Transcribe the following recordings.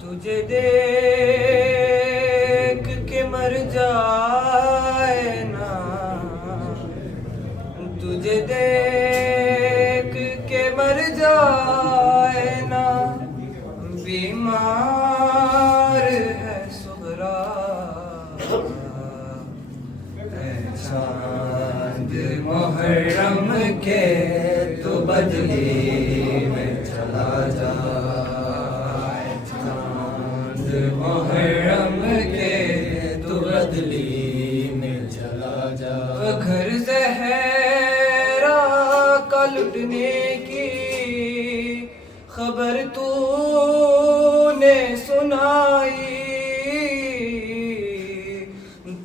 तुझे देख के मर जाए ना, तुझे देख के मर जाए ना, बीमार है सुगरा चांद मुहर्रम के तो बदली में चला जा, चांद मुहर्रम के तो बदली में चला जा। घर ज़हरा का लुटने की खबर तूने सुनाई,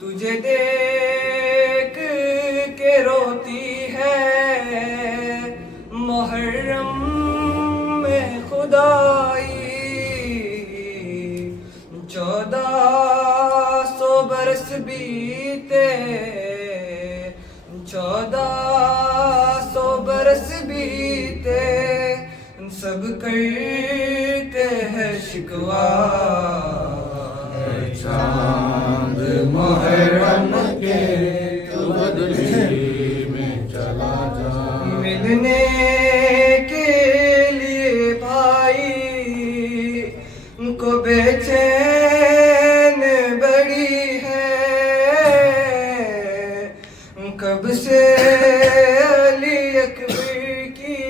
तुझे देख के रोती है मुहर्रम में खुदाई। 1400 बरस बीते, 1400 बरस बीते, सब करते हैं शिकवा। चांद मुहर्रम के तो बदली में चला जा, मिलने के लिए भाई को बेचैन बड़ी है, कब से अली अकबर की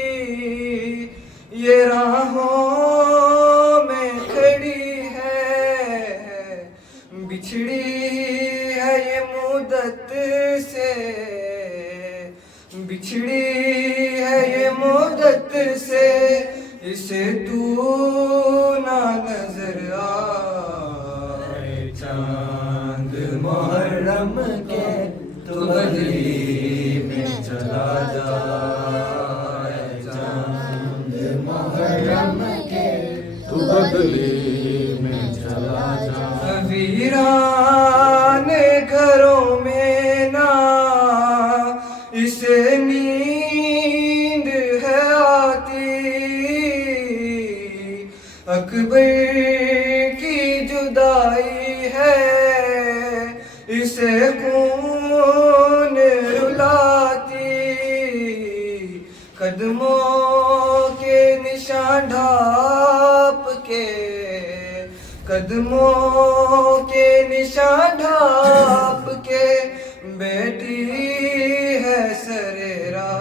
ये राहों में खड़ी है, बिछड़ी है ये मुद्दत से, बिछड़ी है ये मुद्दत से, इसे तू ना नजर आए। चांद मुहर्रम के तो बदली में चला जाए, चांद मुहर्रम के तो बदली में चला जा। वीरान घरों में ना इसे नींद है आती, अकबर की जुदाई है इसे खून रुलाती, कदमों के निशान ढाप के, कदमों के निशान ढाप के, बेटी है सरेरा।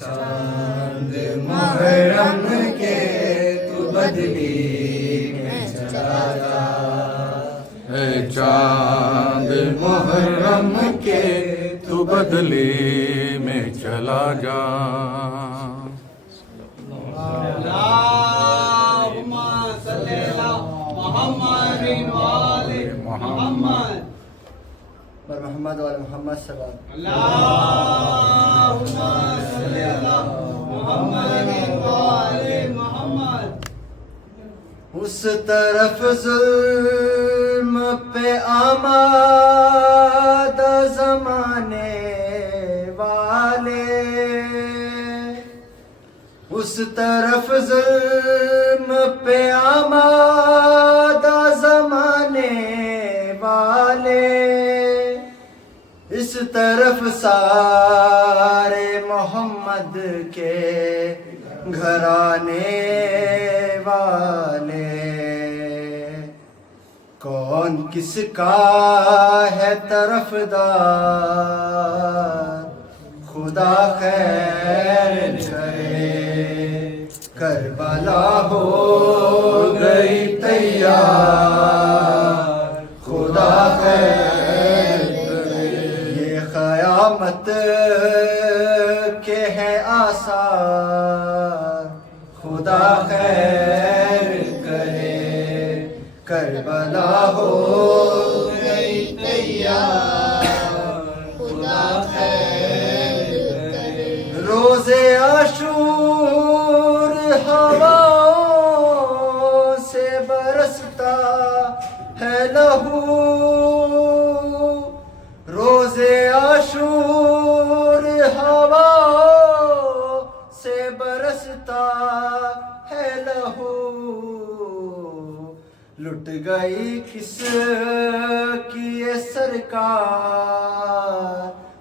चांद मुहर्रम के तू बदली में चला जा, चांद मुहर्रम के तू बदली में चला जा। मोहम्मद वाले मोहम्मद सल्लल्लाहु अल्लाहुम्मा सल्ली अला उस तरफ जुल्म पे आमादा ज़माने वाले, उस तरफ जुल्म पे आमादा ज़माने वाले, इस तरफ सारे मोहम्मद के घराने वाले। कौन किसका है तरफदार, खुदा खैर करे। करबला हो गई तैयार, खुदा खैर करे। ये क़यामत के हैं आसार, खुदा खैर करे। करबला हो गई तैयार, खुदा खैर करे। रोज़े आशूर हवाओं से बरसता है लहू, रोज़े आशूर हवाओं से बरसता है लहू। लुट गई किस की ये सरकार,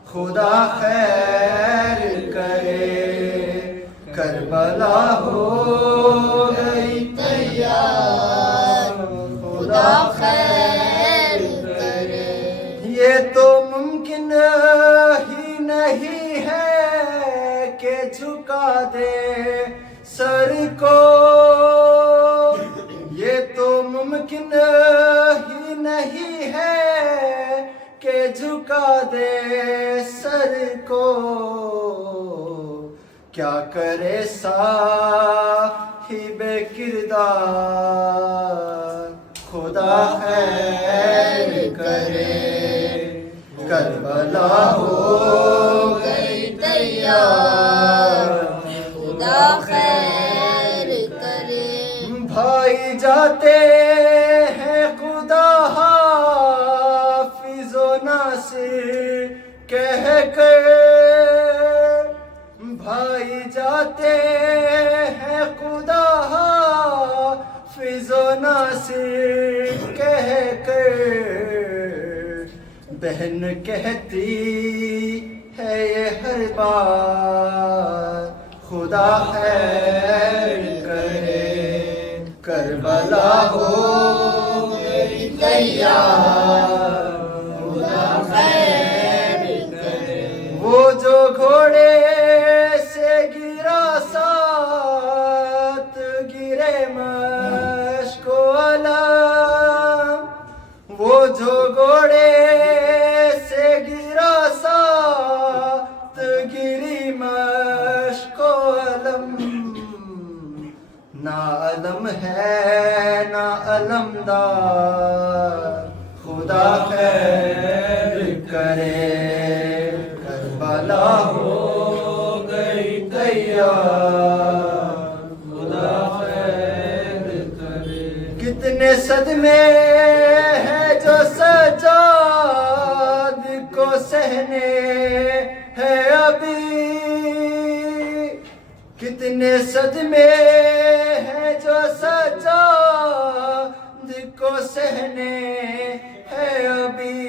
खुदा खैर करे। करबला हो गई तैयार, खुदा खैर करे। ये तो मुमकिन ही नहीं है कि झुका दे सर को, ये तो मुमकिन ही नहीं है कि झुका दे सर को। क्या करे साहिबे किरदार, खुदा खैर करे। करबला हो गई तैयार, खुदा खैर करे। भाई जाते हैं खुदा हाफिज़ो नासिर कह कर, भाई जाते हैं खुदा हाफिज़ो नासिर कह कर। बहन कहती है ये हर बार, खुदा खैर करे। करबला हो गई तैयार, खुदा खैर करे। वो जो घोड़े से गिरा साथ गिरे मश्को अलम, वो जो घोड़े से गिरा साथ गिरी मश्को अलम। ना अलम है ना अलमदार, खुदा खैर करे। करबला हो गई तैयार, खुदा खैर करे। कितने सदमे हैं जो सजाद को सहने हैं अभी, कितने सदमे हैं जो सजाद को सहने हैं अभी।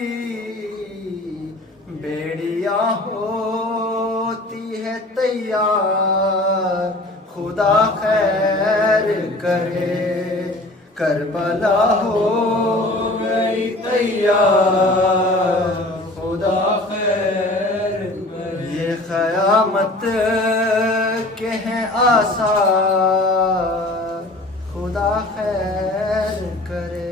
बेड़िया होती है तैयार, खुदा खैर करे। करबला हो गई तैयार, खुदा खैर करे। ये क़यामत के हैं आसार, खुदा खैर करे।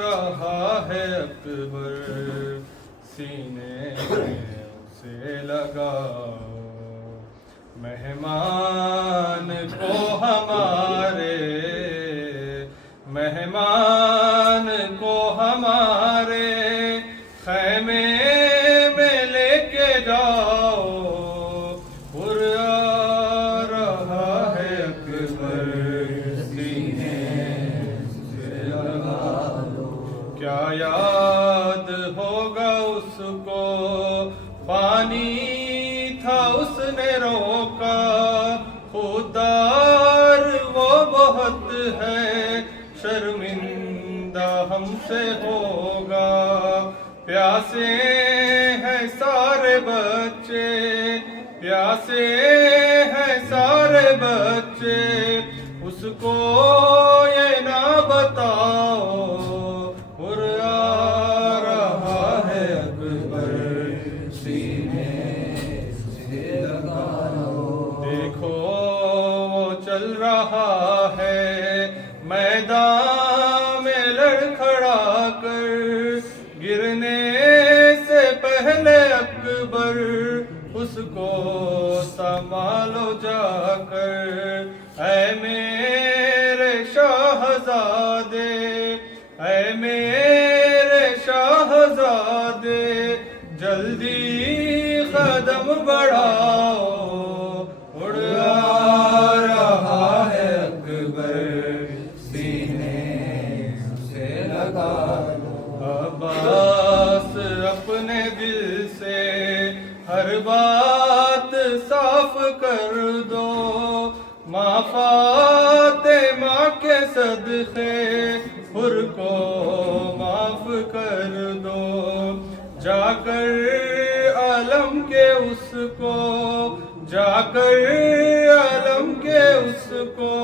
रहा है अकबर सीने में उसे लगा, मेहमान को हमारे, मेहमान को हमारे खैमे में लेके जाओ, पुर आ रहा है अकबर सीने से लगा लो। क्या याद होगा उसको, पानी था उसने रोका, खुदार वो बहुत है, शर्मिंदा हमसे होगा। प्यासे हैं सारे बच्चे, प्यासे हैं सारे बच्चे, उसको ये ना बताओ, पुर आ रहा है अकबर सीने से लगा लो। देखो वो चल रहा है मैदान में लड़खड़ा कर, गिरने से पहले अकबर उसको संभालो जाकर। ऐ मेरे शाहजादे, ऐ मेरे शाहजादे, जल्दी कदम बढ़ाओ, उड़ आ रहा है अकबर सीने से लगा लो। अब्बास अपने दिल से हर बात साफ कर दो, माँ फातिमा के सदक़े हुर को माफ कर दो। जाकर आलम के उसको, जाकर आलम के उसको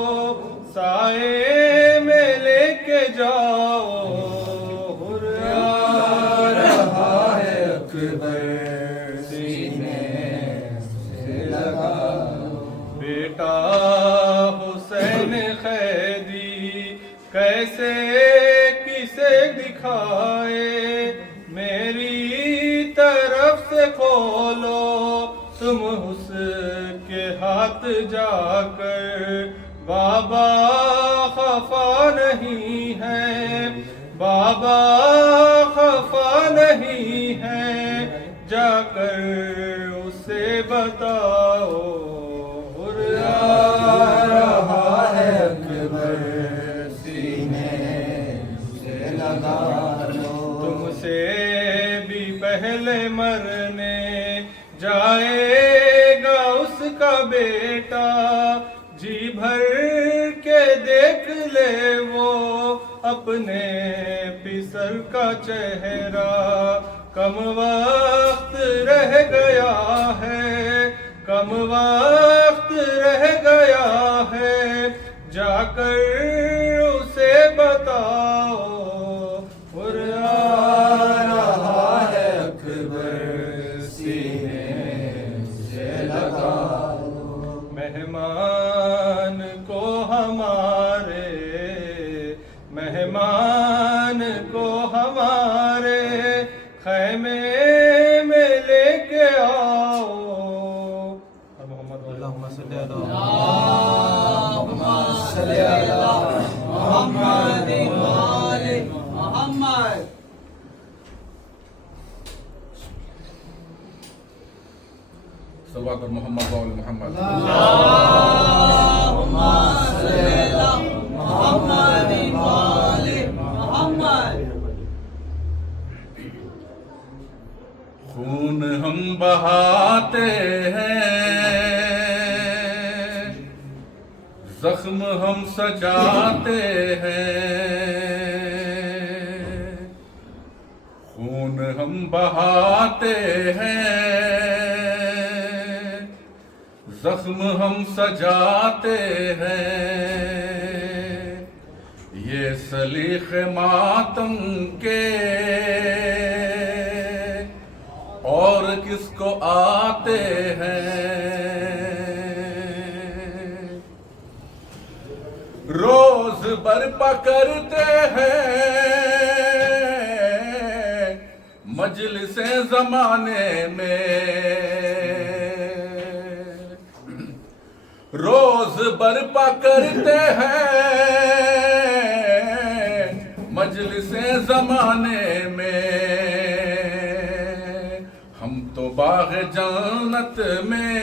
साए में लेके जाओ, हुर आ रहा है अकबर सीने से लगा लो। बेटा हुसैन कैदी कैसे किसे दिखाए, मेरी तरफ से खोलो तुम उसके हाथ जाकर। बाबा खफा नहीं है, बाबा खफा नहीं है, जाकर उसे बताओ, हुर आ रहा है अकबर सीने से लगा लो। तुमसे भी पहले मरने जाएगा उसका बेटा, जी भर के देख ले वो अपने पिसर का चेहरा। कम वक्त रह गया है, कम वक्त रह गया है, जाकर उसे बताओ, पुर आ रहा है अकबर सीने से लगा लो। मेहमान को हमारे, मेहमान को हमारे खैमे में लेके आओ। अल्लाहुम्मा सल्ली अला मुहम्मद व आले मुहम्मद। सल्लल्लाहु अलैहि मोहम्मद व आले मोहम्मद। अल्लाहुम्मा सल्ली अला मुहम्मद व आले मुहम्मद। खून हम बहाते हैं, जख्म हम सजाते हैं, खून हम बहाते हैं, जख्म हम सजाते हैं। ये सलीखे मातम के और किसको आते हैं। रोज बर्पा करते हैं मजलिसे जमाने में, रोज बर्पा करते हैं मजलिसे जमाने में, हम तो बाग जन्नत में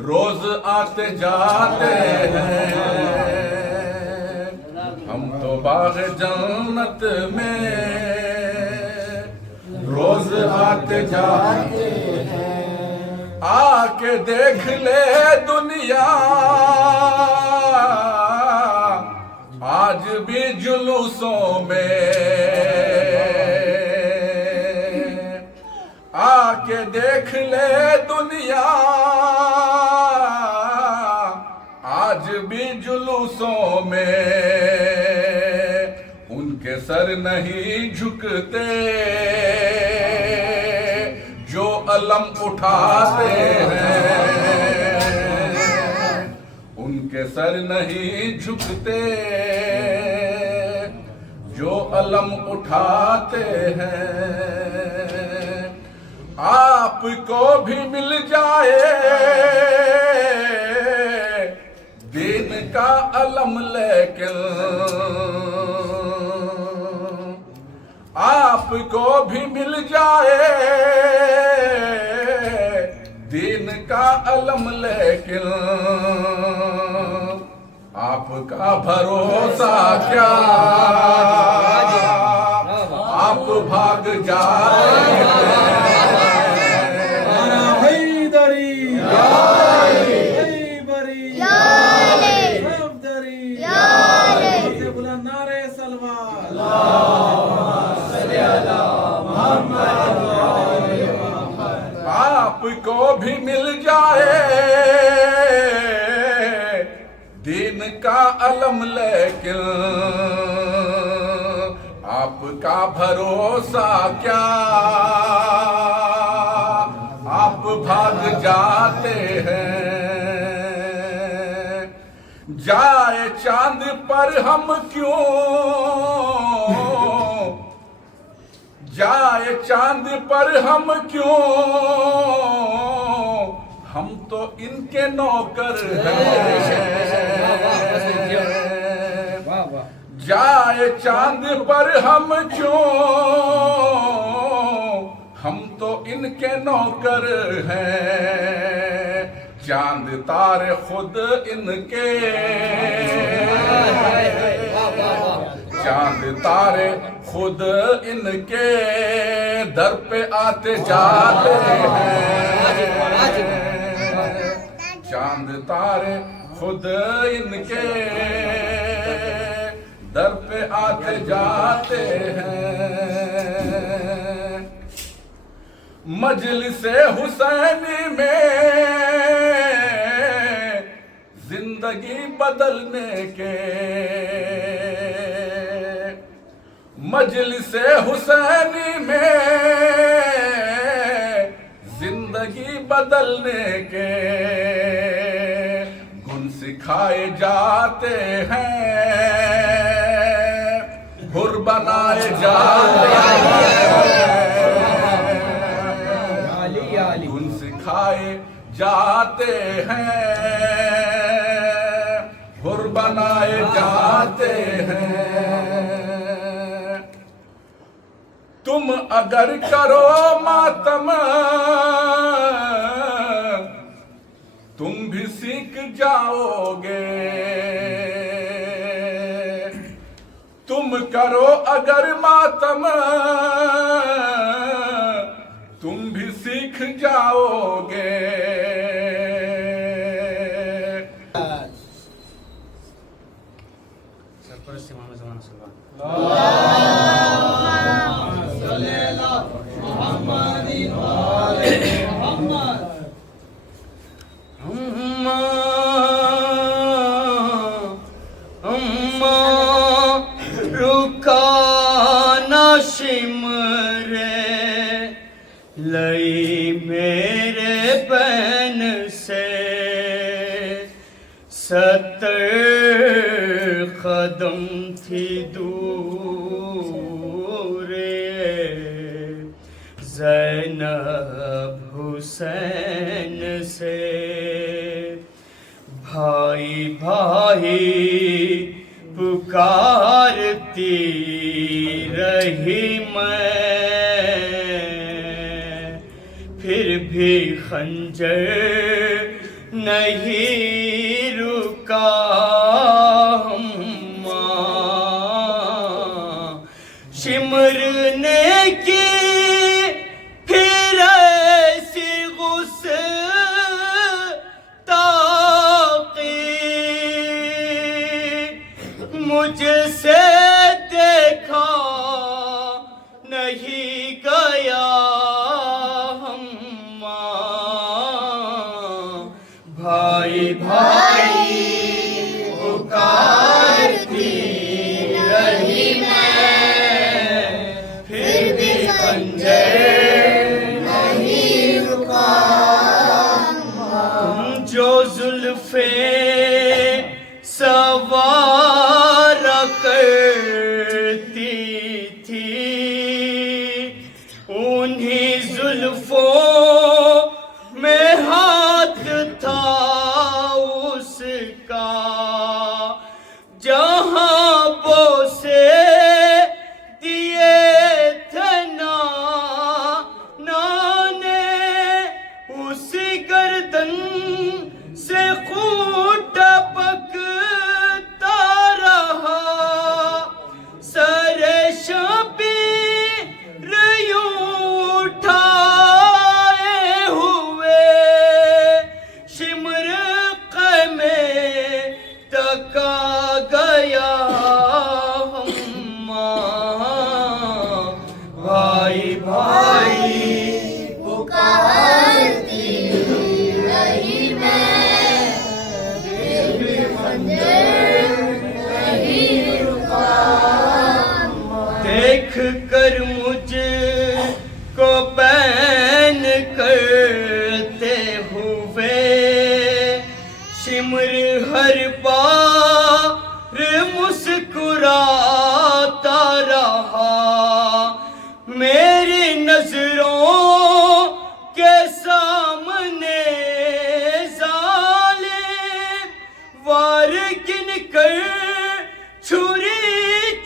रोज आते जाते हैं, हम तो बाग जन्नत में रोज आते जाते हैं। आके देख ले दुनिया आज भी जुलूसों में, आके देख ले दुनिया आज भी जुलूसों में, उनके सर नहीं झुकते जो अलम उठाते हैं, उनके सर नहीं झुकते जो अलम उठाते हैं। आपको भी मिल जाए दीन का अलम लेकिन, आपको भी मिल जाए दीन का अलम लेकिन, आपका भरोसा क्या आप भाग जाते हैं। हैदरी हैबरी सफदरी से बोला नारे सलवार आपको भी मिल जाए दीन का अलम लेकिन, आपका भरोसा क्या आप भाग जाते हैं। जाए चांद पर हम क्यों, जाए चांद पर हम क्यों, हम तो इनके नौकर हैं। जाए चांद पर हम क्यों, हम तो इनके नौकर हैं। चांद तारे खुद इनके, चांद तारे खुद इनके दर पे आते जाते हैं। चांद तारे खुद इनके दर पे आते जाते हैं। मजलिसे हुसैनी में जिंदगी बदलने के, मजलिसे हुसैनी में जिंदगी बदलने के गुण सिखाए जाते हैं, हुर बनाए जाते हैं, गुण सिखाए जाते हैं, हुर बनाए जाते हैं। तुम अगर करो मातम तुम भी सीख जाओगे, तुम करो अगर मातम तुम भी सीख जाओगे। लई मेरे बहन से 70 कदम थी दूर, ज़ैनब हुसैन से भाई पुकारती रही मैं, फिर भी खंजर नहीं रुका अम्मा। सिमरने की फिर ऐसी गुस्ताखी मुझसे देखा नहीं गया अम्मा। भाई भाई पुकारती रही मैं, फिर भी खंजर नहीं रुका। जो जुल्फे सवार करती थी, उन्हीं जुल्फों में हाथ था उसका। जहां बोसे दिए थे नाने, उसी गर्दन से खून टपकता रहा। सरे शबीर यूं उठाए हुए, शिमरक में तका गया अम्मा। भाई भाई पुकारती रही मैं, फिर भी खंजर नहीं रुका। देख कर मुझ को बैन करते हुए, सिमर हर बार मुस्कुराता रहा। मेरी नजरों के सामने जालिम वार गिन कर छुरी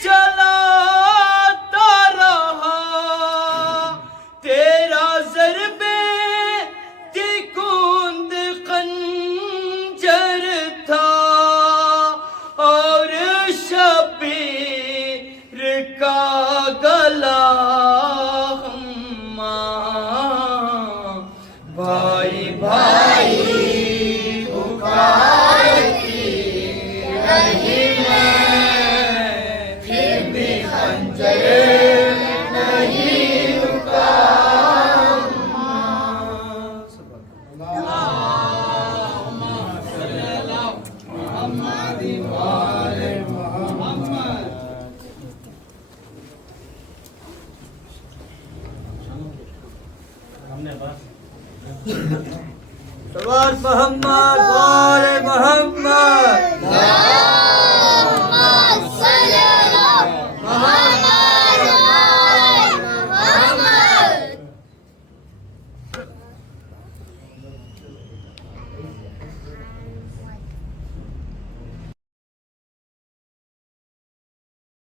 चलाता रहा। तेरा ज़रबे की कूंद खंजर था, और शबीर का गला अम्मा। भाई भाई पुकारती रही मैं, फिर भी खंजर नहीं रुका। सवार मोहम्मद